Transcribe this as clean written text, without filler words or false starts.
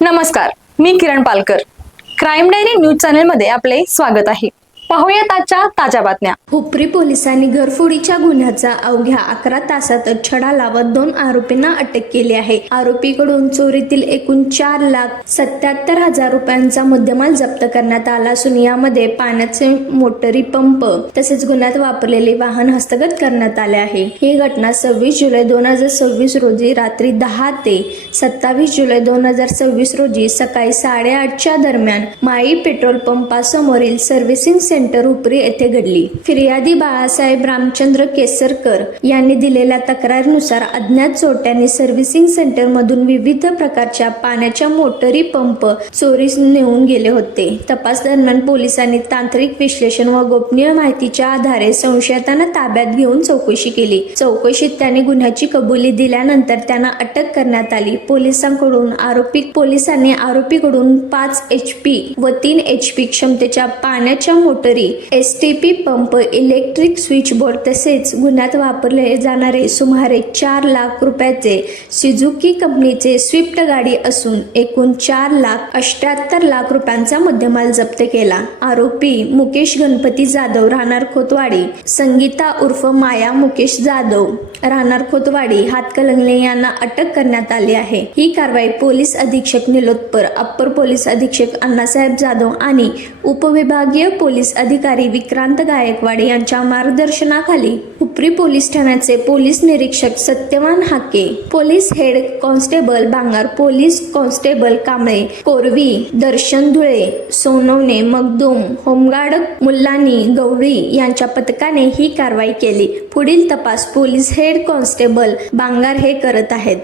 नमस्कार, मी Kiran Palkar. Crime diary news channel मध्ये आपले स्वागत आहे. पाहूयात आजच्या ताज्या बातम्या. हुपरी पोलिसांनी घरफोडीच्या गुन्ह्याचा अवघ्या 11 तासात छडा लावत 2 आरोपींना अटक केली आहे. आरोपीकडून चोरीतील एकूण 4,77,000 रुपयांचा मुद्देमाल जप्त करण्यात आला असून यामध्ये पाण्याचे मोटरी पंप तसेच गुन्ह्यात वापरलेले वाहन हस्तगत करण्यात आले आहे. ही घटना 26 जुलै 2026 रोजी रात्री 10 ते 27 जुलै 2026 रोजी सकाळी 8:30च्या दरम्यान माई पेट्रोल पंपासमोरील सर्व्हिसिंग सेंटर हुपरी येथे घडली. फिर्यादी बाळासाहेब रामचंद्र केसरकर यांनी दिलेल्या तक्रारीनुसार अज्ञात चोरट्यांनी सर्व्हिसिंग सेंटर मधून विविध प्रकारच्या पाण्याच्या मोटरी पंप चोरीस नेऊन गेले होते. तपास दरम्यान पोलिसांनी तांत्रिक विश्लेषण व गोपनीय माहितीच्या आधारे संशयितांना ताब्यात घेऊन चौकशी केली. चौकशीत त्यांनी गुन्ह्याची कबुली दिल्यानंतर त्यांना अटक करण्यात आली. पोलिसांनी आरोपीकडून 5 HP व 3 HP क्षमतेच्या पाण्याच्या मोटरी, STP pump, electric switch board तसेच गुन्ह्यात वापरले जाणारे सुमारे 4 लाख रुपयाचे सुझुकी कंपनीचे स्विफ्ट गाडी असून एकूण 4,78,00,000 रुपयांचा मुद्देमाल जप्त केला. आरोपी मुकेश गणपती जाधव राहणार खोतवाडी, संगीता उर्फ माया मुकेश जाधव राहणार खोतवाडी हातकणंगले यांना अटक करण्यात आली आहे. ही कारवाई पोलीस अधीक्षक निलोत्पर, अप्पर पोलीस अधीक्षक अण्णासाहेब जाधव आणि उपविभागीय पोलीस अधिकारी विक्रांत गायकवाड यांच्या मार्गदर्शनाखाली हुपरी पोलीस ठाण्याचे पोलीस निरीक्षक Satyavan Hake, police head constable Bangar, police constable Kamble, Korvi, Darshan Dhule, Sonawane, Magdum, home guard Mullani Gawali यांच्या पथकाने ही कारवाई केली. पुढील तपास पोलीस हेड कॉन्स्टेबल बांगर हे करत आहेत.